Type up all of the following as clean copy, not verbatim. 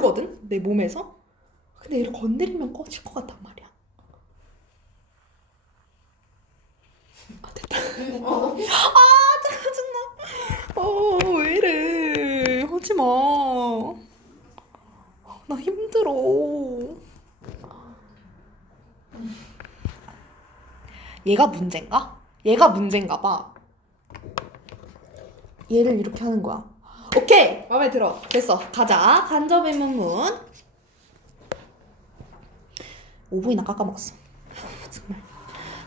멀거든? 내 몸에서? 근데 얘를 건드리면 꺼질 것 같단 말이야. 아, 됐다. 짜증나. 왜 이래. 하지 마. 나 힘들어. 얘가 문제인가? 얘가 문제인가 봐. 얘를 이렇게 하는 거야. 오케이! 마음에 들어. 됐어. 가자. 간접 의문문. 5분이나 깎아먹었어. 정말.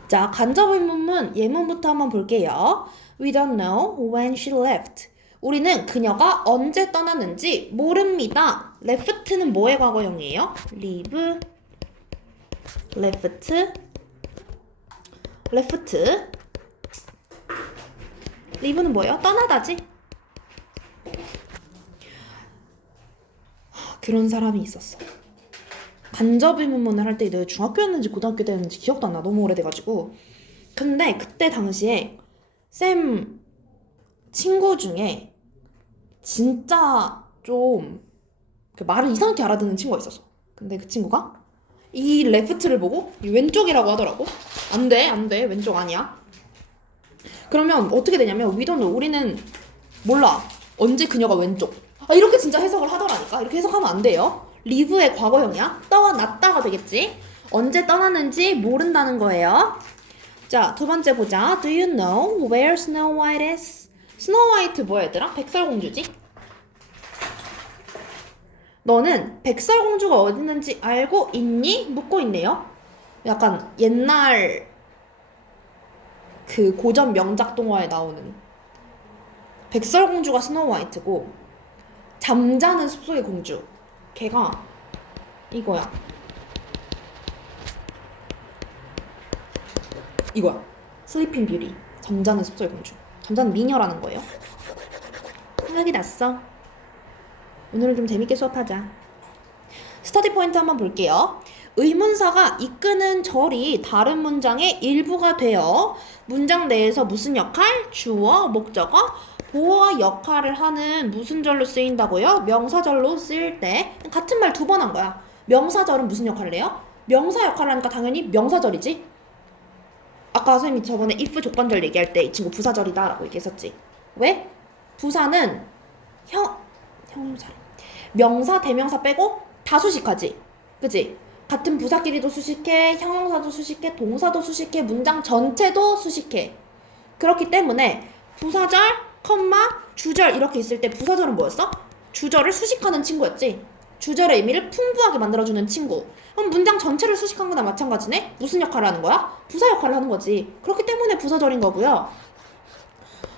자, 간접 의문문 예문부터 한번 볼게요. We don't know when she left. 우리는 그녀가 언제 떠났는지 모릅니다. left는 뭐의 과거형이에요? leave, left, left. leave는 뭐예요? 떠나다지? 그런 사람이 있었어. 간접 의문문을 할 때 내가 중학교였는지 고등학교 때였는지 기억도 안 나. 너무 오래돼가지고. 근데 그때 당시에 쌤 친구 중에 진짜 좀 말을 이상하게 알아듣는 친구가 있었어. 근데 그 친구가 이 레프트를 보고 이 왼쪽이라고 하더라고. 안 돼. 왼쪽 아니야. 그러면 어떻게 되냐면 we don't know. 우리는 몰라. 언제 그녀가 왼쪽. 이렇게 진짜 해석을 하더라니까. 이렇게 해석하면 안 돼요. live의 과거형이야. 떠났다가 되겠지. 언제 떠났는지 모른다는 거예요. 자, 두 번째 보자. Do you know where Snow White is? 스노우 화이트 뭐야 얘들아? 백설공주지? 너는 백설공주가 어디 있는지 알고 있니? 묻고 있네요. 약간 옛날 그 고전 명작 동화에 나오는 백설공주가 스노우 화이트고 잠자는 숲속의 공주 걔가 이거야. 이거야. 슬리핑 뷰티. 잠자는 숲속의 공주. 잠자는 미녀라는 거예요. 생각이 났어. 오늘은 좀 재밌게 수업하자. 스터디 포인트 한번 볼게요. 의문사가 이끄는 절이 다른 문장의 일부가 되어 문장 내에서 무슨 역할? 주어, 목적어, 보어 역할을 하는 무슨 절로 쓰인다고요? 명사절로 쓰일 때 같은 말 두 번 한 거야. 명사절은 무슨 역할을 해요? 명사 역할을 하니까 당연히 명사절이지. 아까 선생님이 저번에 if 조건절 얘기할 때 이 친구 부사절이다 라고 얘기했었지. 왜? 부사는 명사, 대명사 빼고 다 수식하지. 그치? 같은 부사끼리도 수식해, 형용사도 수식해, 동사도 수식해, 문장 전체도 수식해. 그렇기 때문에 부사절, 컴마, 주절 이렇게 있을 때 부사절은 뭐였어? 주절을 수식하는 친구였지. 주절의 의미를 풍부하게 만들어주는 친구. 그럼 문장 전체를 수식한 거나 마찬가지네? 무슨 역할을 하는 거야? 부사 역할을 하는 거지. 그렇기 때문에 부사절인 거고요.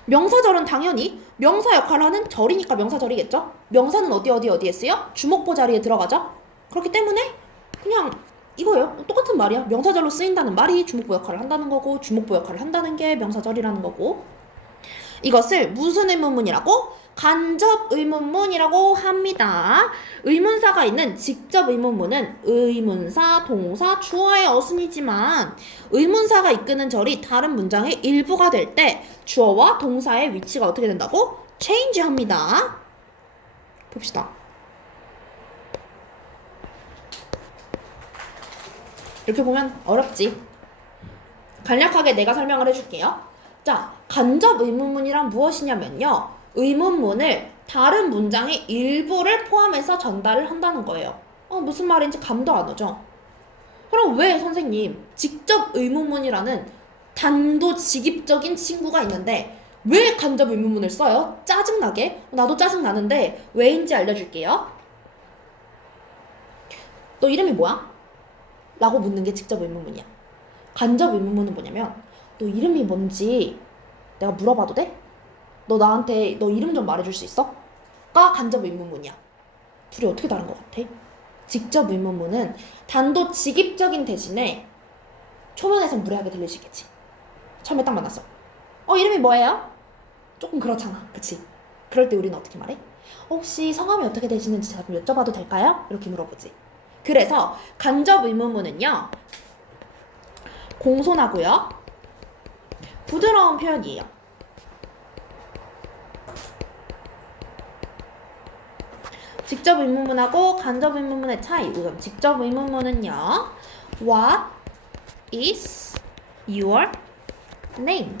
명사절은 당연히 명사 역할을 하는 절이니까 명사절이겠죠? 명사는 어디에 쓰여? 주목보 자리에 들어가죠? 그렇기 때문에 그냥 이거예요. 똑같은 말이야. 명사절로 쓰인다는 말이 주목보 역할을 한다는 거고 주목보 역할을 한다는 게 명사절이라는 거고 이것을 무슨 의문문이라고? 간접 의문문이라고 합니다. 의문사가 있는 직접 의문문은 의문사, 동사, 주어의 어순이지만 의문사가 이끄는 절이 다른 문장의 일부가 될 때 주어와 동사의 위치가 어떻게 된다고? change 합니다. 봅시다. 이렇게 보면 어렵지. 간략하게 내가 설명을 해줄게요. 자, 간접 의문문이란 무엇이냐면요. 의문문을 다른 문장의 일부를 포함해서 전달을 한다는 거예요. 무슨 말인지 감도 안 오죠? 그럼 왜 선생님 직접 의문문이라는 단도직입적인 친구가 있는데 왜 간접 의문문을 써요? 짜증나게? 나도 짜증나는데 왜인지 알려줄게요. 너 이름이 뭐야? 라고 묻는 게 직접 의문문이야. 간접 의문문은 뭐냐면 너 이름이 뭔지 내가 물어봐도 돼? 너 나한테 너 이름 좀 말해줄 수 있어? 가 간접 의문문이야. 둘이 어떻게 다른 것 같아? 직접 의문문은 단도직입적인 대신에 초면에선 무례하게 들리시겠지. 처음에 딱 만났어. 이름이 뭐예요? 조금 그렇잖아. 그치? 그럴 때 우리는 어떻게 말해? 혹시 성함이 어떻게 되시는지 제가 좀 여쭤봐도 될까요? 이렇게 물어보지. 그래서 간접 의문문은요. 공손하고요. 부드러운 표현이에요. 직접 직접 의문문하고 간접 의문문의 차이. 우선 직접 의문문은요. What is your name?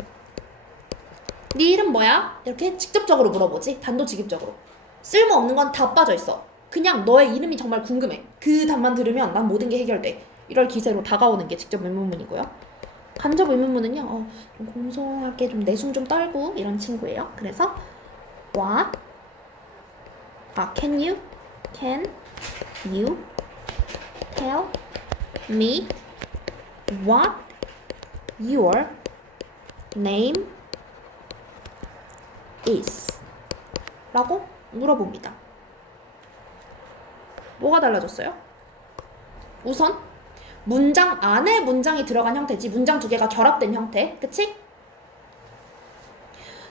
네 이름 뭐야? 이렇게 직접적으로 물어보지. 단도직입적으로. 쓸모없는 건 다 빠져있어. 그냥 너의 이름이 정말 궁금해. 그 답만 들으면 난 모든 게 해결돼. 이럴 기세로 다가오는 게 직접 의문문이고요. 간접 의문문은요. 좀 공손하게 좀 내숭 좀 떨고 이런 친구예요. 그래서 what? can you tell me what your name is? 라고 물어봅니다. 뭐가 달라졌어요? 우선 문장 안에 문장이 들어간 형태지 문장 두 개가 결합된 형태. 그치?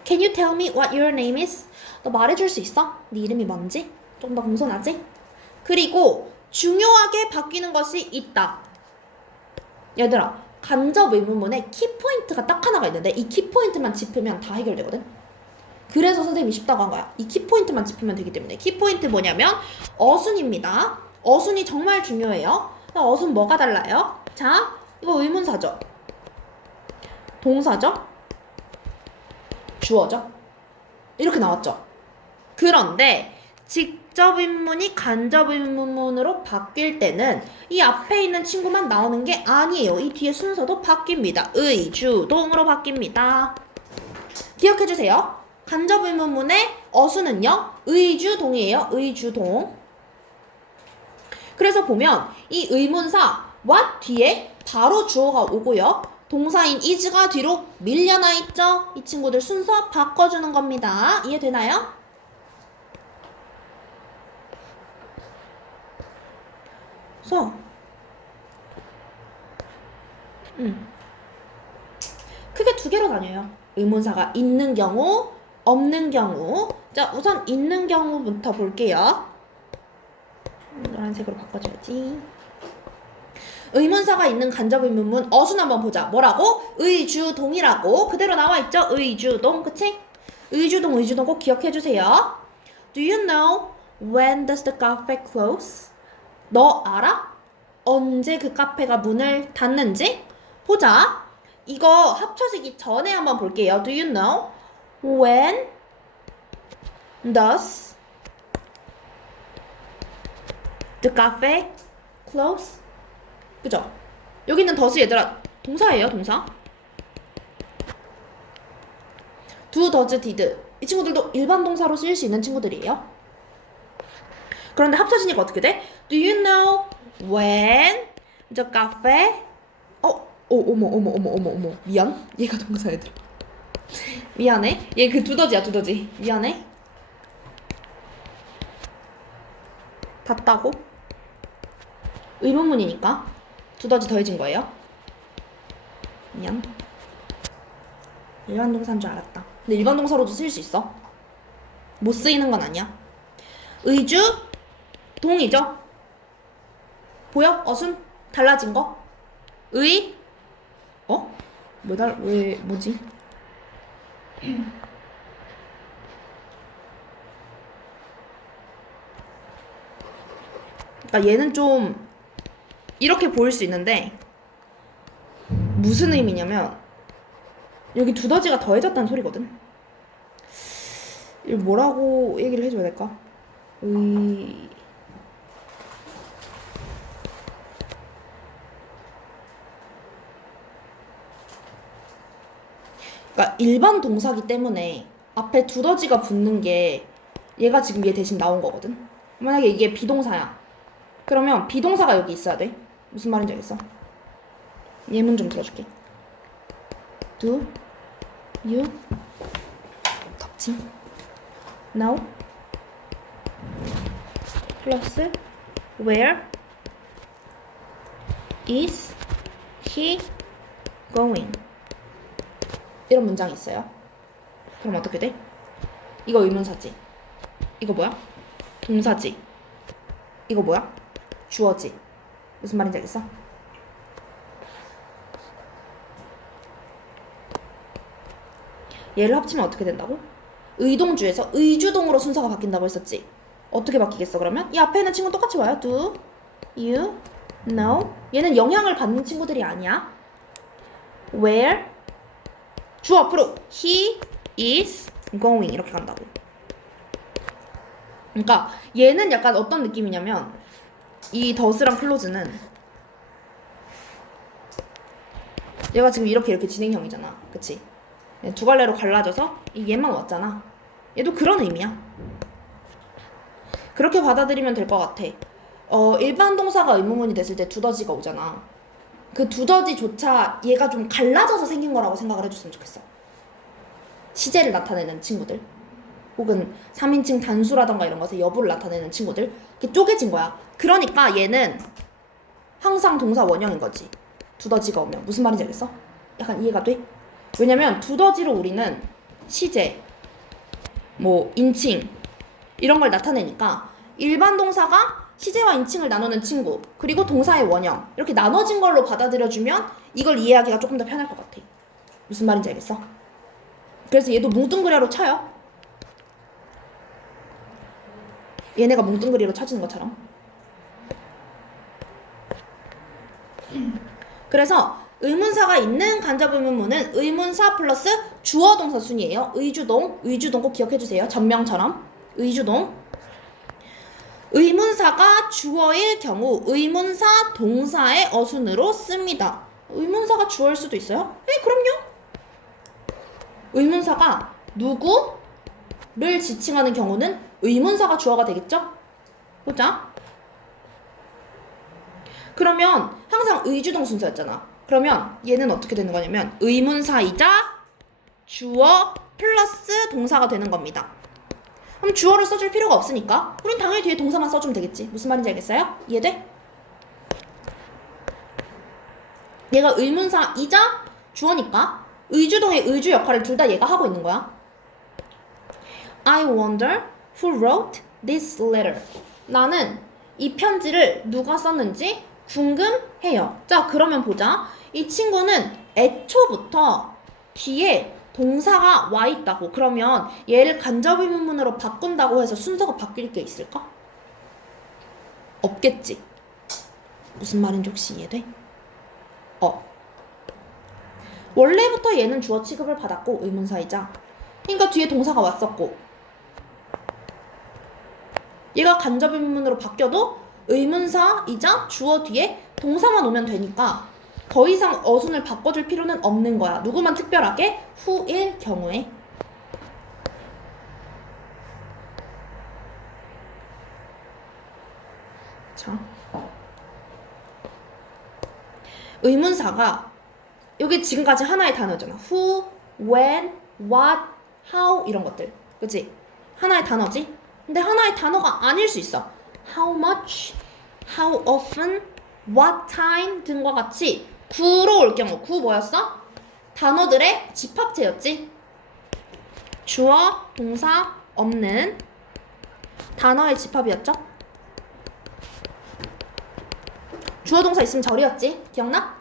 Can you tell me what your name is? 너 말해줄 수 있어? 네 이름이 뭔지? 좀 더 공손하지? 그리고 중요하게 바뀌는 것이 있다. 얘들아, 간접 의문문에 키포인트가 딱 하나가 있는데 이 키포인트만 짚으면 다 해결되거든? 그래서 선생님이 쉽다고 한 거야. 이 키포인트만 짚으면 되기 때문에. 키포인트 뭐냐면 어순입니다. 어순이 정말 중요해요. 어순 뭐가 달라요? 자, 이거 의문사죠. 동사죠. 주어죠. 이렇게 나왔죠. 그런데 직접 의문이 간접 의문문으로 바뀔 때는 이 앞에 있는 친구만 나오는 게 아니에요. 이 뒤에 순서도 바뀝니다. 의, 주, 동으로 바뀝니다. 기억해주세요. 간접 의문문의 어순은요. 의주동이에요. 의주동. 그래서 보면 이 의문사 what 뒤에 바로 주어가 오고요. 동사인 is가 뒤로 밀려나 있죠. 이 친구들 순서 바꿔주는 겁니다. 이해되나요? 그래서 크게 두 개로 나뉘어요. 의문사가 있는 경우, 없는 경우. 자, 우선 있는 경우부터 볼게요. 노란색으로 바꿔줘야지. 의문사가 있는 간접 의문문 어순 한번 보자. 뭐라고? 의주동이라고 그대로 나와 있죠? 의주동, 그치? 의주동, 의주동 꼭 기억해주세요. Do you know when does the cafe close? 너 알아? 언제 그 카페가 문을 닫는지? 보자. 이거 합쳐지기 전에 한번 볼게요. Do you know when does the cafe close? 그죠? 여기 있는 does 얘들아 동사예요. 동사. do, does, did 이 친구들도 일반 동사로 쓰일 수 있는 친구들이에요. 그런데 합쳐지니까 어떻게 돼? Do you know when the cafe 어머 미안. 얘가 동사 얘들아. 미안해. 얘 그 두더지야 두더지. 미안해. 닫다고? 의문문이니까 두더지 더해진 거예요. 미안. 일반 동사인 줄 알았다. 근데 일반 동사로도 쓰일 수 있어. 못 쓰이는 건 아니야. 의주 동이죠. 보여? 어순 달라진 거? 의 왜 뭐지? 그러니까 얘는 좀 이렇게 보일 수 있는데 무슨 의미냐면 여기 두더지가 더해졌다는 소리거든. 이걸 뭐라고 얘기를 해줘야 될까? 그러니까 일반 동사기 때문에 앞에 두더지가 붙는 게 얘가 지금 얘 대신 나온 거거든. 만약에 이게 비동사야. 그러면 비동사가 여기 있어야 돼. 무슨 말인지 알겠어? 예문 좀 들어줄게. Do you 덥지? Now 플러스 where is he going? 이런 문장이 있어요. 그럼 어떻게 돼? 이거 의문사지. 이거 뭐야? 동사지. 이거 뭐야? 주어지. 무슨 말인지 알겠어? 얘를 합치면 어떻게 된다고? 의동주에서 의주동으로 순서가 바뀐다고 했었지. 어떻게 바뀌겠어 그러면? 이 앞에 있는 친구 똑같이 와요. Do you know? 얘는 영향을 받는 친구들이 아니야. Where? 주어 앞으로 he is going 이렇게 간다고. 그러니까 얘는 약간 어떤 느낌이냐면 이 더스랑 클로즈는 얘가 지금 이렇게 진행형이잖아. 그치? 두 갈래로 갈라져서 얘만 왔잖아. 얘도 그런 의미야. 그렇게 받아들이면 될 것 같아. 일반 동사가 의문문이 됐을 때 두더지가 오잖아. 그 두더지조차 얘가 좀 갈라져서 생긴 거라고 생각을 해줬으면 좋겠어. 시제를 나타내는 친구들. 혹은 3인칭 단수라던가 이런 것에 여부를 나타내는 친구들. 이렇게 쪼개진 거야. 그러니까 얘는 항상 동사 원형인 거지. 두더지가 오면. 무슨 말인지 알겠어? 약간 이해가 돼? 왜냐면 두더지로 우리는 시제, 뭐 인칭 이런 걸 나타내니까 일반 동사가 시제와 인칭을 나누는 친구 그리고 동사의 원형 이렇게 나눠진 걸로 받아들여주면 이걸 이해하기가 조금 더 편할 것 같아. 무슨 말인지 알겠어? 그래서 얘도 뭉뚱그려로 쳐요. 얘네가 뭉뚱그리로 쳐지는 것처럼. 그래서 의문사가 있는 간접의문문은 의문사 플러스 주어 동사 순이에요. 의주동 꼭 기억해주세요. 전명처럼 의주동. 의문사가 주어일 경우 의문사 동사의 어순으로 씁니다. 의문사가 주어일 수도 있어요? 네, 그럼요. 의문사가 누구를 지칭하는 경우는 의문사가 주어가 되겠죠? 보자. 그러면 항상 의주동 순서였잖아. 그러면 얘는 어떻게 되는 거냐면 의문사이자 주어 플러스 동사가 되는 겁니다. 그럼 주어를 써줄 필요가 없으니까 우린 당연히 뒤에 동사만 써주면 되겠지. 무슨 말인지 알겠어요? 이해돼? 얘가 의문사이자 주어니까 의주동의 의주 역할을 둘 다 얘가 하고 있는 거야. I wonder who wrote this letter. 나는 이 편지를 누가 썼는지 궁금해요. 자, 그러면 보자. 이 친구는 애초부터 뒤에 동사가 와 있다고. 그러면 얘를 간접의문문으로 바꾼다고 해서 순서가 바뀔 게 있을까? 없겠지. 무슨 말인지 혹시 이해돼? 원래부터 얘는 주어 취급을 받았고 의문사이자. 그러니까 뒤에 동사가 왔었고. 얘가 간접의문문으로 바뀌어도 의문사이자 주어 뒤에 동사만 오면 되니까 더 이상 어순을 바꿔줄 필요는 없는 거야. 누구만 특별하게? who일 경우에. 자, 의문사가 여기 지금까지 하나의 단어잖아. who, when, what, how 이런 것들. 그치? 하나의 단어지? 근데 하나의 단어가 아닐 수 있어. how much, how often, what time 등과 같이 구로 올 경우. 구 뭐였어? 단어들의 집합체였지. 주어, 동사 없는 단어의 집합이었죠. 주어 동사 있으면 절이었지. 기억나?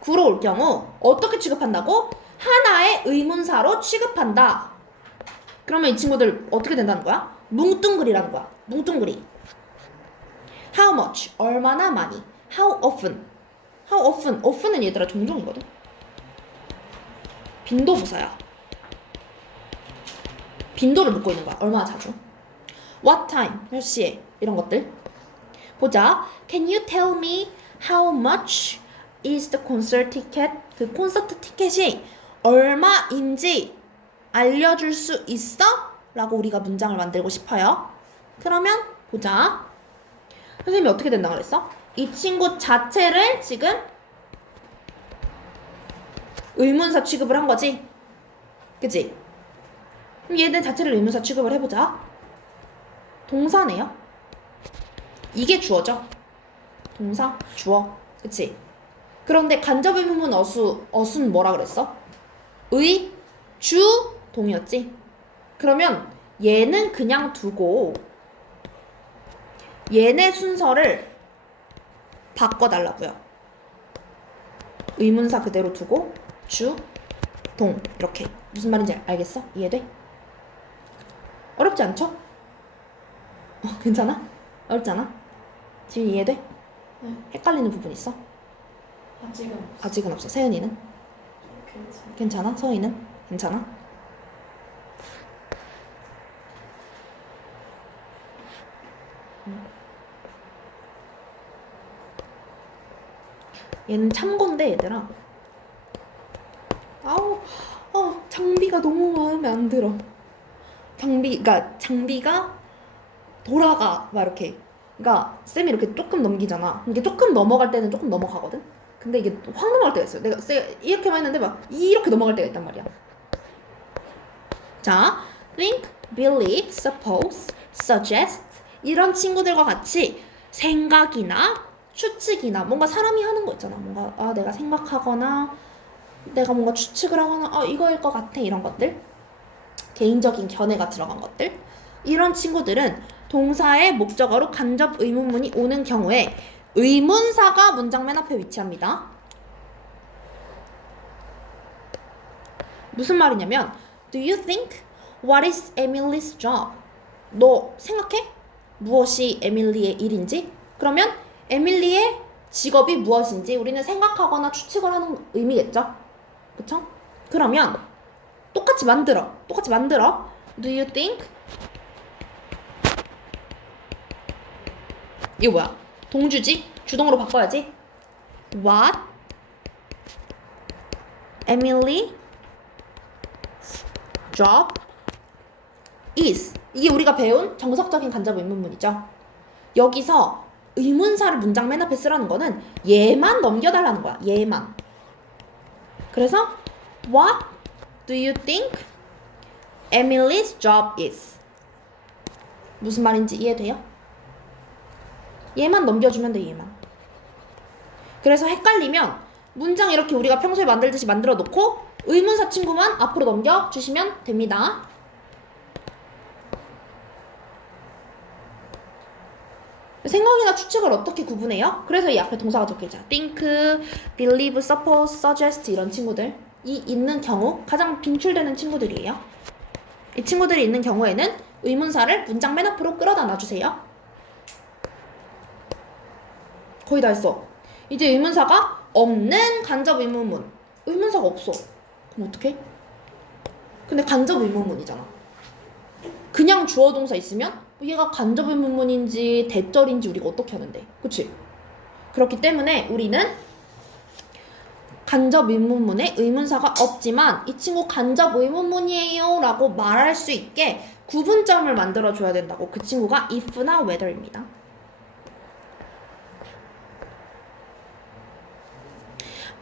구로 올 경우 어떻게 취급한다고? 하나의 의문사로 취급한다. 그러면 이 친구들 어떻게 된다는 거야? 뭉뚱그리라는 거야. 뭉뚱그리. How much? 얼마나 많이. How often? How often? often은 얘들아 종종이거든. 빈도부사야. 빈도를 묻고 있는 거야. 얼마나 자주. What time? 몇 시에? 이런 것들. 보자. Can you tell me how much is the concert ticket? 그 콘서트 티켓이 얼마인지 알려줄 수 있어? 라고 우리가 문장을 만들고 싶어요. 그러면 보자. 선생님이 어떻게 된다고 그랬어? 이 친구 자체를 지금 의문사 취급을 한 거지? 그치? 그럼 얘는 자체를 의문사 취급을 해보자. 동사네요. 이게 주어죠. 동사, 주어. 그치? 그런데 간접의문문 어순 뭐라 그랬어? 의, 주, 동이었지? 그러면 얘는 그냥 두고 얘네 순서를 바꿔달라고요. 의문사 그대로 두고 주, 동 이렇게. 무슨 말인지 알겠어? 이해돼? 어렵지 않죠? 괜찮아? 어렵잖아? 지금 이해돼? 네. 헷갈리는 부분 있어? 아직은 없어. 아직은 없어. 세은이는? 괜찮아. 괜찮아? 서희는? 괜찮아? 얘는 참고인데 얘들아. 아우, 장비가 너무 마음에 안 들어. 그러니까 장비가 돌아가 막 이렇게. 그러니까 쌤이 이렇게 조금 넘기잖아. 이게 조금 넘어갈 때는 조금 넘어가거든. 근데 이게 확 넘어갈 때가 있어요. 내가 쌤 이렇게만 했는데 막 이렇게 넘어갈 때가 있단 말이야. 자, think, believe, suppose, suggest 이런 친구들과 같이 생각이나 추측이나 뭔가 사람이 하는 거 있잖아. 뭔가 내가 생각하거나 내가 뭔가 추측을 하거나 이거일 것 같아 이런 것들, 개인적인 견해가 들어간 것들, 이런 친구들은 동사의 목적어로 간접 의문문이 오는 경우에 의문사가 문장 맨 앞에 위치합니다. 무슨 말이냐면 Do you think what is Emily's job? 너 생각해? 무엇이 에밀리의 일인지? 그러면 에밀리의 직업이 무엇인지 우리는 생각하거나 추측을 하는 의미겠죠? 그쵸? 그러면 똑같이 만들어. Do you think? 이거 뭐야? 동주지? 주동으로 바꿔야지. What Emily job is. 이게 우리가 배운 정석적인 간접 의문문이죠. 여기서 의문사를 문장 맨 앞에 쓰라는 거는 얘만 넘겨달라는 거야. 얘만. 그래서 What do you think Emily's job is? 무슨 말인지 이해돼요? 얘만 넘겨주면 돼. 얘만. 그래서 헷갈리면 문장 이렇게 우리가 평소에 만들듯이 만들어 놓고 의문사 친구만 앞으로 넘겨주시면 됩니다. 생각이나 추측을 어떻게 구분해요? 그래서 이 앞에 동사가 적혀있잖아. think, believe, suppose, suggest 이런 친구들. 이 있는 경우 가장 빈출되는 친구들이에요. 이 친구들이 있는 경우에는 의문사를 문장 맨 앞으로 끌어다 놔주세요. 거의 다 했어. 이제 의문사가 없는 간접 의문문. 의문사가 없어. 그럼 어떡해? 근데 간접 의문문이잖아. 그냥 주어 동사 있으면 얘가 간접 의문문인지 대절인지 우리가 어떻게 하는데? 그치? 그렇기 때문에 우리는 간접 의문문에 의문사가 없지만 이 친구 간접 의문문이에요 라고 말할 수 있게 구분점을 만들어줘야 된다고. 그 친구가 if나 whether입니다.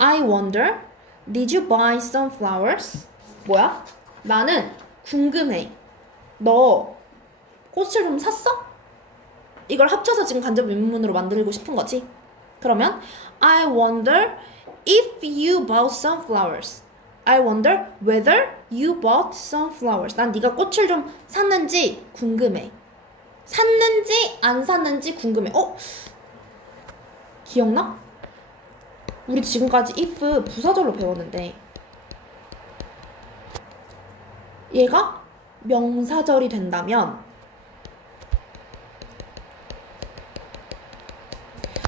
I wonder, did you buy some flowers? 뭐야? 나는 궁금해. 너 꽃을 좀 샀어? 이걸 합쳐서 지금 간접 의문문으로 만들고 싶은 거지. 그러면 I wonder if you bought some flowers. I wonder whether you bought some flowers. 난 네가 꽃을 좀 샀는지 궁금해. 샀는지 안 샀는지 궁금해. 기억나? 우리 지금까지 if 부사절로 배웠는데 얘가 명사절이 된다면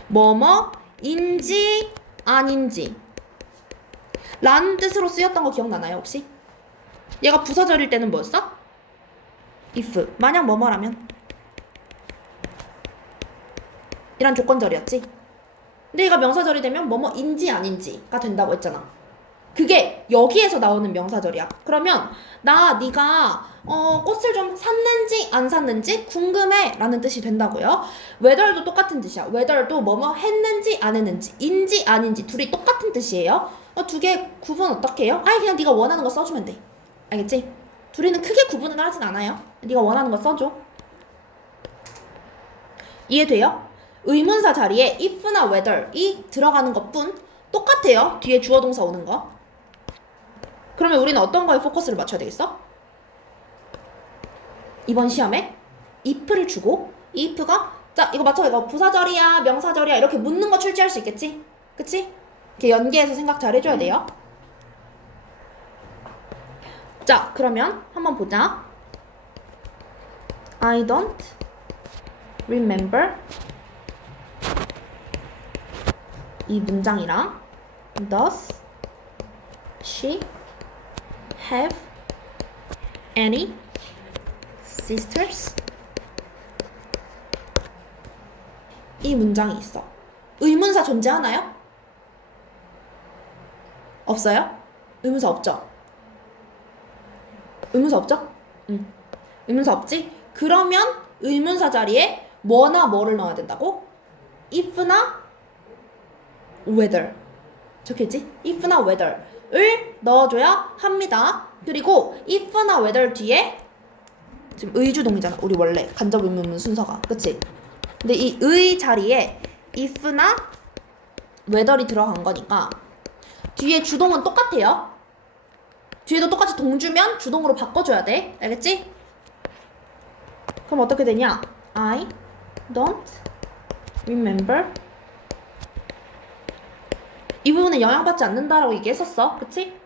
뭐뭐인지 아닌지 라는 뜻으로 쓰였던 거 기억나나요 혹시? 얘가 부사절일 때는 뭐였어? if 만약 뭐뭐라면 이란 조건절이었지. 근데 얘가 명사절이 되면 뭐뭐인지 아닌지가 된다고 했잖아. 그게 여기에서 나오는 명사절이야. 그러면 네가 꽃을 좀 샀는지 안 샀는지 궁금해 라는 뜻이 된다고요. whether도 똑같은 뜻이야. whether도 뭐뭐 했는지 안 했는지 인지 아닌지 둘이 똑같은 뜻이에요. 두 개 구분 어떻게 해요? 그냥 네가 원하는 거 써주면 돼. 알겠지? 둘이는 크게 구분을 하진 않아요. 네가 원하는 거 써줘. 이해돼요? 의문사 자리에 if나 whether이 들어가는 것뿐 똑같아요. 뒤에 주어 동사 오는 거. 그러면 우리는 어떤 거에 포커스를 맞춰야 되겠어? 이번 시험에 if를 주고 이 if가 자 이거 맞춰. 이거 부사절이야 명사절이야 이렇게 묻는 거 출제할 수 있겠지? 그치? 이렇게 연계해서 생각 잘 해줘야 돼요. 자 그러면 한번 보자. I don't remember 이 문장이랑 does she have any sisters? 이 문장이 있어. 의문사 존재하나요? 없어요? 의문사 없죠? 의문사 없죠? 응. 의문사 없지? 그러면 의문사 자리에 뭐나 뭐를 넣어야 된다고? if나 whether 적혀있지? if나 whether을 넣어줘야 합니다. 그리고 if나 whether 뒤에 지금 의주동이잖아. 우리 원래 간접 의문문 순서가. 그치? 근데 이 의 자리에 if나 whether이 들어간 거니까 뒤에 주동은 똑같아요. 뒤에도 똑같이 동주면 주동으로 바꿔줘야 돼. 알겠지? 그럼 어떻게 되냐? I don't remember. 이 부분은 영향받지 않는다라고 얘기했었어. 그치?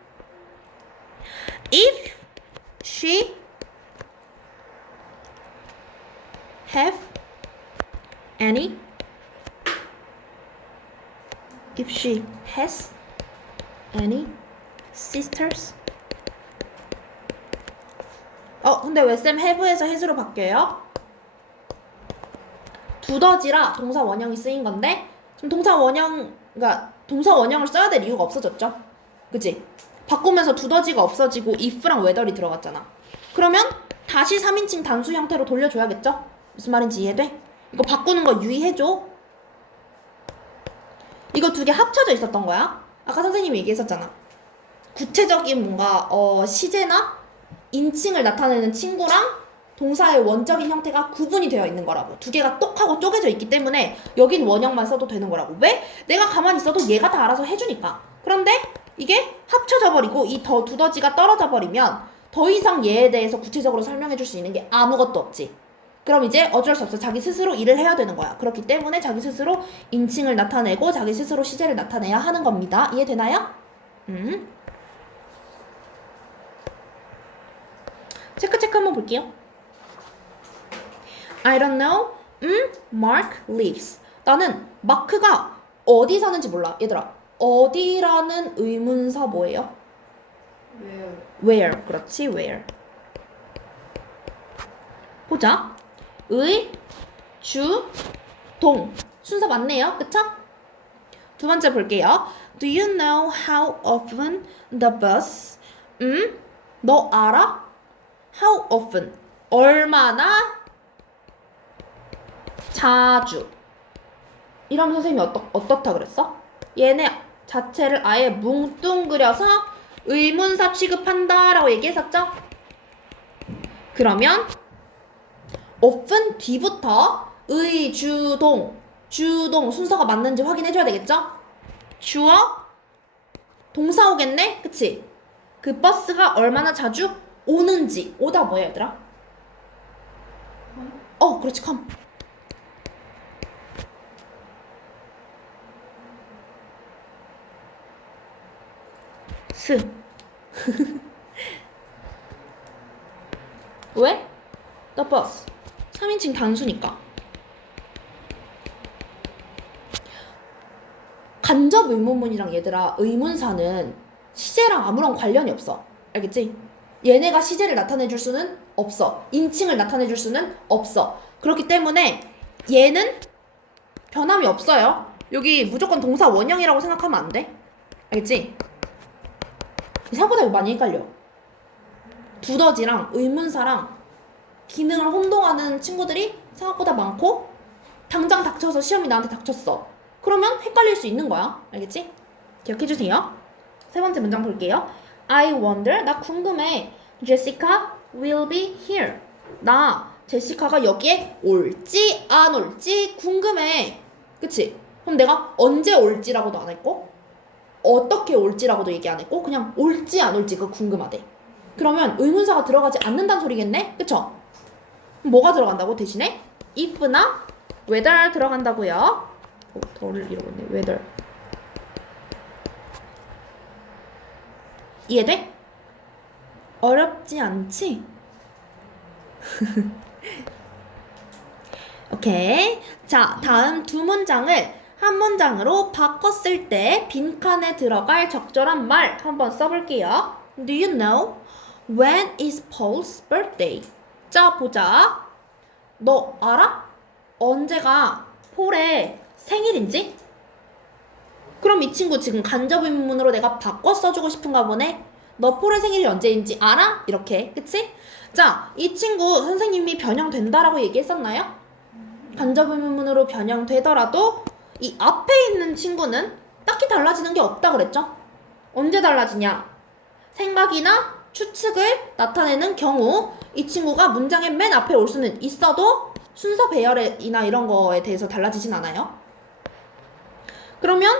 If she have any, if she has any sisters. 근데 왜 쌤 have에서 has로 바뀌어요? 두더지라 동사 원형이 쓰인 건데 지금 동사 원형을 써야 될 이유가 없어졌죠? 그치? 바꾸면서 두더지가 없어지고 if랑 whether이 들어갔잖아. 그러면 다시 3인칭 단수 형태로 돌려줘야겠죠? 무슨 말인지 이해돼? 이거 바꾸는 거 유의해줘. 이거 두 개 합쳐져 있었던 거야. 아까 선생님이 얘기했었잖아. 구체적인 뭔가 시제나 인칭을 나타내는 친구랑 동사의 원적인 형태가 구분이 되어 있는 거라고. 두 개가 똑하고 쪼개져 있기 때문에 여긴 원형만 써도 되는 거라고. 왜? 내가 가만히 있어도 얘가 다 알아서 해주니까. 그런데 이게 합쳐져 버리고 이 두더지가 떨어져 버리면 더 이상 얘에 대해서 구체적으로 설명해 줄 수 있는 게 아무것도 없지. 그럼 이제 어쩔 수 없어. 자기 스스로 일을 해야 되는 거야. 그렇기 때문에 자기 스스로 인칭을 나타내고 자기 스스로 시제를 나타내야 하는 겁니다. 이해되나요? 체크 한번 볼게요. I don't know. Mark lives. 나는 마크가 어디 사는지 몰라. 얘들아, 어디라는 의문사 뭐예요? Where. 그렇지, where. 보자. 의, 주, 동. 순서 맞네요. 그쵸? 두 번째 볼게요. Do you know how often the bus? 너 알아? How often? 얼마나 자주. 이러면 선생님이 어떻다 그랬어? 얘네 자체를 아예 뭉뚱그려서 의문사 취급한다 라고 얘기했었죠? 그러면 often 뒤부터 의, 주, 동 순서가 맞는지 확인해줘야 되겠죠? 주어 동사 오겠네? 그치? 그 버스가 얼마나 자주 오는지. 오다 뭐야 얘들아? 그렇지. come. 스. 왜? The bus. 3인칭 단수니까. 간접 의문문이랑 얘들아, 의문사는 시제랑 아무런 관련이 없어. 알겠지? 얘네가 시제를 나타내줄 수는 없어. 인칭을 나타내줄 수는 없어. 그렇기 때문에 얘는 변함이 없어요. 여기 무조건 동사 원형이라고 생각하면 안 돼. 알겠지? 생각보다 이거 많이 헷갈려. 두더지랑 의문사랑 기능을 혼동하는 친구들이 생각보다 많고 당장 닥쳐서 시험이 나한테 닥쳤어. 그러면 헷갈릴 수 있는 거야. 알겠지? 기억해주세요. 세 번째 문장 볼게요. I wonder, 나 궁금해. Jessica will be here. 나 제시카가 여기에 올지 안 올지 궁금해. 그치? 그럼 내가 언제 올지라고도 안 했고 어떻게 올지라고도 얘기 안 했고 그냥 올지 안 올지 그거 궁금하대. 그러면 의문사가 들어가지 않는다는 소리겠네? 그쵸? 뭐가 들어간다고 대신에? if나 whether 들어간다고요. 더를 잃어버렸네. whether. 이해돼? 어렵지 않지? 오케이. 자, 다음 두 문장을 한 문장으로 바꿨을 때 빈칸에 들어갈 적절한 말 한번 써볼게요. Do you know when is Paul's birthday? 자, 보자. 너 알아? 언제가 폴의 생일인지? 그럼 이 친구 지금 간접 의문문으로 내가 바꿔 써주고 싶은가 보네? 너 폴의 생일이 언제인지 알아? 이렇게, 그치? 자, 이 친구 선생님이 변형된다라고 얘기했었나요? 간접 의문문으로 변형되더라도 이 앞에 있는 친구는 딱히 달라지는 게 없다 그랬죠? 언제 달라지냐? 생각이나 추측을 나타내는 경우 이 친구가 문장의 맨 앞에 올 수는 있어도 순서 배열이나 이런 거에 대해서 달라지진 않아요. 그러면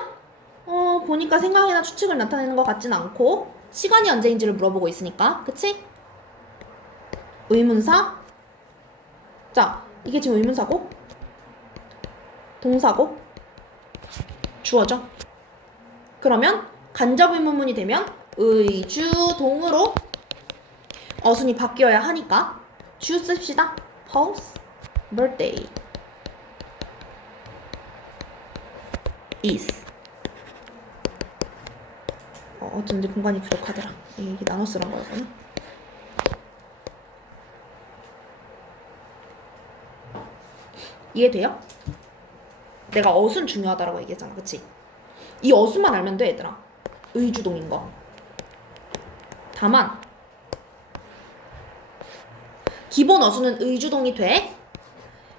보니까 생각이나 추측을 나타내는 것 같진 않고 시간이 언제인지를 물어보고 있으니까, 그치? 의문사. 자, 이게 지금 의문사고 동사고 주어죠. 그러면 간접 의문문이 되면 의주동으로 어순이 바뀌어야 하니까 주 씁시다. Paul's birthday is. 어쩐지 공간이 부족하더라. 이게 나눠 쓰란 거였구나. 이해돼요? 내가 어순 중요하다라고 얘기했잖아, 그치? 이 어순만 알면 돼, 얘들아. 의주동인 거. 다만 기본 어순은 의주동이 돼.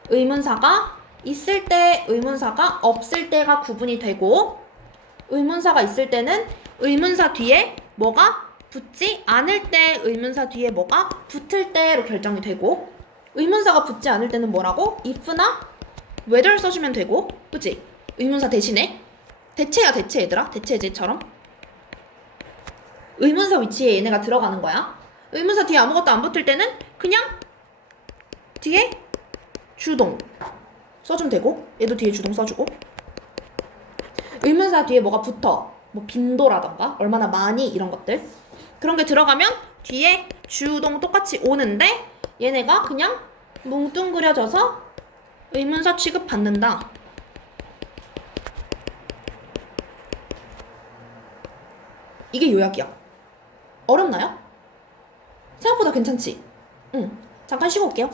의문사가 있을 때, 의문사가 없을 때가 구분이 되고, 의문사가 있을 때는 의문사 뒤에 뭐가 붙지 않을 때, 의문사 뒤에 뭐가 붙을 때로 결정이 되고, 의문사가 붙지 않을 때는 뭐라고? if나 whether 써주면 되고, 그치? 의문사 대신에 대체야, 대체 얘들아. 대체제처럼 의문사 위치에 얘네가 들어가는 거야. 의문사 뒤에 아무것도 안 붙을 때는 그냥 뒤에 주동 써주면 되고, 얘도 뒤에 주동 써주고, 의문사 뒤에 뭐가 붙어, 뭐 빈도라던가 얼마나 많이 이런 것들, 그런 게 들어가면 뒤에 주동 똑같이 오는데 얘네가 그냥 뭉뚱그려져서 의문사 취급받는다. 이게 요약이야. 어렵나요? 생각보다 괜찮지? 응. 잠깐 쉬고 올게요.